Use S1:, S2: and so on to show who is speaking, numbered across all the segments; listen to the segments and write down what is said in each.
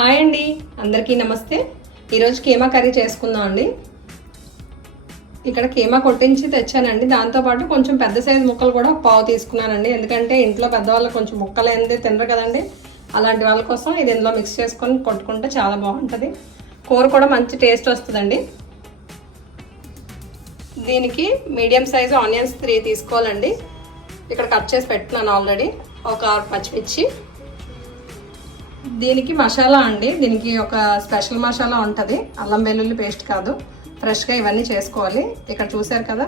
S1: Hi అండి. అందరికీ నమస్తే. ఈరోజు కీమా కర్రీ చేసుకుందాం అండి. ఇక్కడ కీమా కొట్టించి తెచ్చానండి. దాంతోపాటు కొంచెం పెద్ద సైజు ముక్కలు కూడా పావు తీసుకున్నానండి. ఎందుకంటే ఇంట్లో పెద్దవాళ్ళు కొంచెం ముక్కలు ఏంది తినరు కదండి. అలాంటి వాళ్ళ కోసం ఇది ఇందులో మిక్స్ చేసుకొని కొట్టుకుంటే చాలా బాగుంటుంది. కూర కూడా మంచి టేస్ట్ వస్తుందండి. దీనికి మీడియం సైజు ఆనియన్స్ త్రీ తీసుకోవాలండి. ఇక్కడ కట్ చేసి పెట్టినాను ఆల్రెడీ. ఒక ఆరు పచ్చిమిర్చి దీనికి మసాలా అండి. దీనికి ఒక స్పెషల్ మసాలా ఉంటుంది. అల్లం వెల్లుల్లి పేస్ట్ కాదు. ఫ్రెష్గా ఇవన్నీ చేసుకోవాలి. ఇక్కడ చూసారు కదా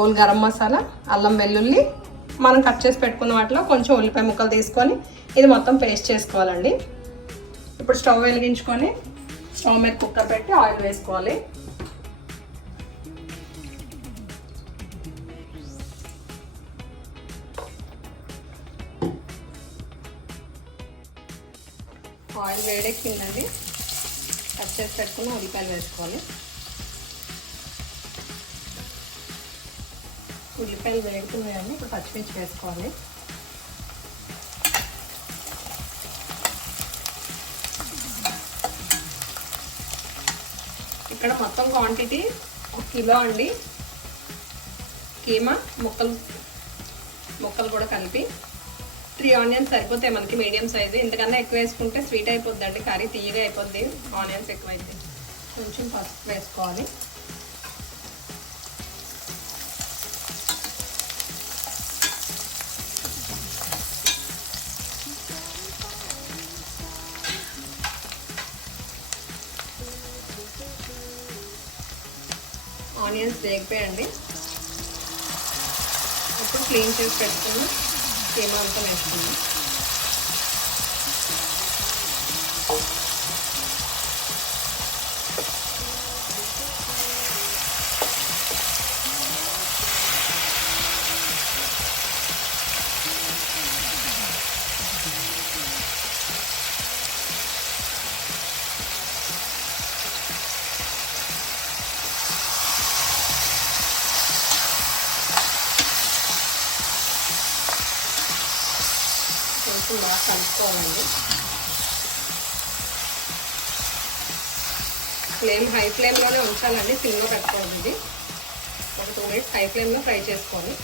S1: ఓల్ గరం మసాలా అల్లం వెల్లుల్లి. మనం కట్ చేసి పెట్టుకున్న వాటిలో కొంచెం ఉల్లిపాయ ముక్కలు తీసుకొని ఇది మొత్తం పేస్ట్ చేసుకోవాలండి. ఇప్పుడు స్టవ్ వెలిగించుకొని స్టవ్ మీద కుక్కర్ పెట్టి ఆయిల్ వేసుకోవాలి. ఆయిల్ వేడెక్కిందండి. కట్ చేసి పెట్టుకుని ఉల్లిపాయలు వేసుకోవాలి. ఉల్లిపాయలు వేడుతున్నాయండి ఇప్పుడు పచ్చిమిర్చి వేసుకోవాలి. ఇక్కడ మొత్తం క్వాంటిటీ ఒక కిలో అండి. కీమా ముక్కలు ముక్కలు కూడా కలిపి త్రీ ఆనియన్స్ సరిపోతాయి మనకి మీడియం సైజు. ఇంతకన్నా ఎక్కువ వేసుకుంటే స్వీట్ అయిపోద్దండి కర్రీ తీయగా అయిపోద్ది. ఆనియన్స్ ఎక్కువైతే కొంచెం పసుపు వేసుకోవాలి. ఆనియన్స్ వేగిపోయండి ఇప్పుడు క్లీన్ చేసి పెట్టుకుని కీమా అంతా వేసుకుందాం. కొంచెం బాగా కలుపుకోవాలండి. ఫ్లేమ్ హై ఫ్లేమ్లోనే ఉంచాలండి సిమ్లో పెట్టుకోవాలి ఇది. ఒక టూ మినిట్స్ హై ఫ్లేమ్లో ఫ్రై చేసుకోవాలి.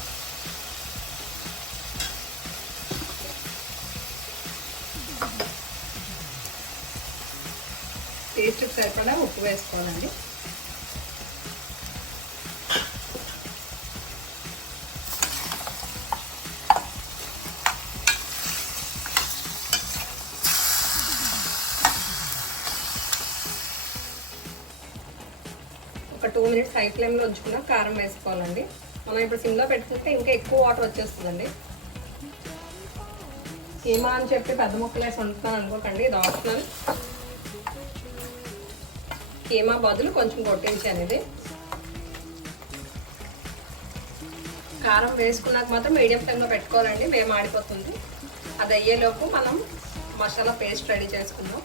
S1: టేస్ట్కి సరిపడా ఉప్పు వేసుకోవాలండి. ఒక టూ మినిట్స్ హై ఫ్లేమ్లో ఉంచుకున్న కారం వేసుకోవాలండి. మనం ఇప్పుడు సిమ్లో పెట్టుకుంటే ఇంకా ఎక్కువ వాటర్ వచ్చేస్తుందండి. ఏమా అని చెప్పి పెద్ద ముక్కలు వేసి వండుతున్నాను అనుకోకండి ఇది ఆప్షనల్. కీమా బదులు కొంచెం కొట్టించాను ఇది కారం వేసుకున్నాక మాత్రం మీడియం ఫ్లేమ్లో పెట్టుకోవాలండి మేము ఆడిపోతుంది అది అయ్యేలోపు మనం మసాలా పేస్ట్ రెడీ చేసుకుందాం.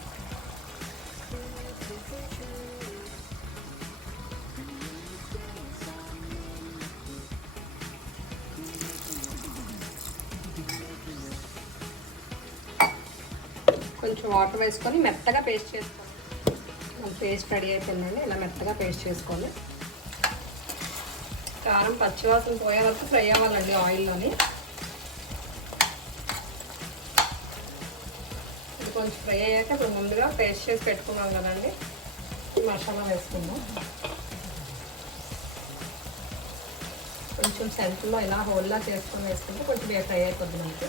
S1: కొంచెం వాటర్ వేసుకొని మెత్తగా పేస్ట్ చేసుకోండి పేస్ట్ రెడీ అయిపోయిందండి. ఇలా మెత్తగా పేస్ట్ చేసుకొని కారం పచ్చివాసన పోయే వరకు ఫ్రై అవ్వాలండి ఆయిల్లోని. ఇది కొంచెం ఫ్రై అయ్యాక ఇప్పుడు ముందుగా పేస్ట్ చేసి పెట్టుకున్నాం కదండి. మసాలా వేసుకుందాం. కొంచెం సెల్ఫ్లో ఇలా హోల్లా చేసుకొని వేసుకుంటే కొంచెం ఫ్రై అయిపోతుంది మనకి.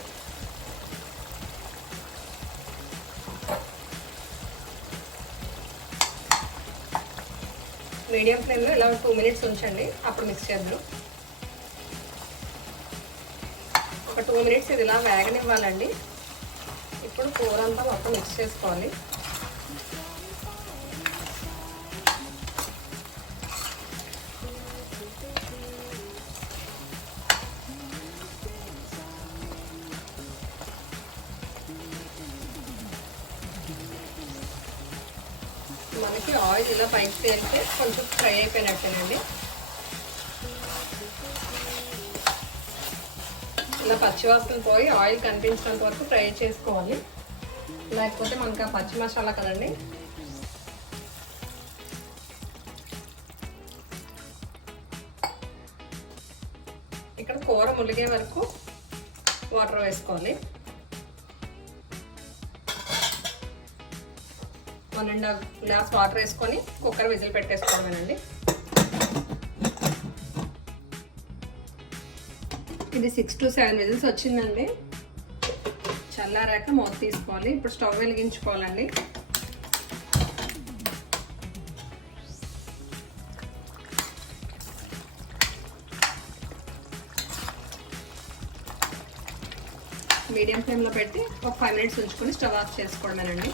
S1: మీడియం ఫ్లేమ్లో ఇలా టూ మినిట్స్ ఉంచండి. అప్పుడు మిక్స్ చేద్దాం. ఒక టూ మినిట్స్ ఇది ఇలా వేగనివ్వాలండి. ఇప్పుడు కూర అంతా మొత్తం మిక్స్ చేసుకోవాలి. మనకి ఆయిల్ ఇలా పైకి తేలితే కొంచెం ఫ్రై అయిపోయినట్టేనండి. ఇలా పచ్చివాసన పోయి ఆయిల్ కనిపించినంత వరకు ఫ్రై చేసుకోవాలి. లేకపోతే మనకు ఆ పచ్చి మసాలా కదండి. ఇక్కడ కూర ములిగే వరకు వాటర్ వేసుకోవాలి. One and half glass water వేసుకొని కుక్కర్ విజిల్ పెట్టేసుకోవడమేనండి. ఇది సిక్స్ టు సెవెన్ విజిల్స్ వచ్చిందండి. చల్లారాక మూత తీసుకోవాలి. ఇప్పుడు స్టవ్ వెలిగించుకోవాలండి. మీడియం ఫ్లేమ్లో పెట్టి ఒక ఫైవ్ మినిట్స్ ఉంచుకొని స్టవ్ ఆఫ్ చేసుకోవడమేనండి.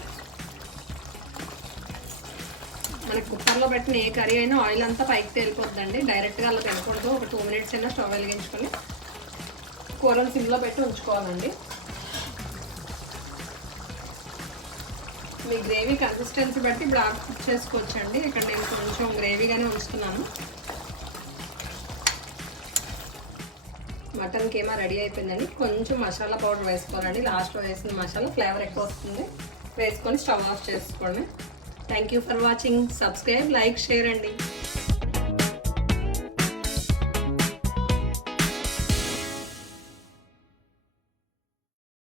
S1: మనకి కుక్కర్లో పెట్టిన ఏ కర్రీ అయినా ఆయిల్ అంతా పైకి తేలిపోద్దండి. డైరెక్ట్గా అలా తినకూడదు. ఒక టూ మినిట్స్ అయినా స్టవ్ వెలిగించుకొని కూరలు సిమ్లో పెట్టి ఉంచుకోవాలండి. మీ గ్రేవీ కన్సిస్టెన్సీ బట్టి ఇప్పుడు కుక్ చేసుకోవచ్చండి. ఇక్కడ నేను కొంచెం గ్రేవీగానే ఉంచుతున్నాను. మటన్కి ఏమో రెడీ అయిపోయిందండి. కొంచెం మసాలా పౌడర్ వేసుకోవాలండి. లాస్ట్లో వేసిన మసాలా ఫ్లేవర్ ఎక్కువ వస్తుంది. వేసుకొని స్టవ్ ఆఫ్ చేసుకోండి. Thank you for watching subscribe like share అండి.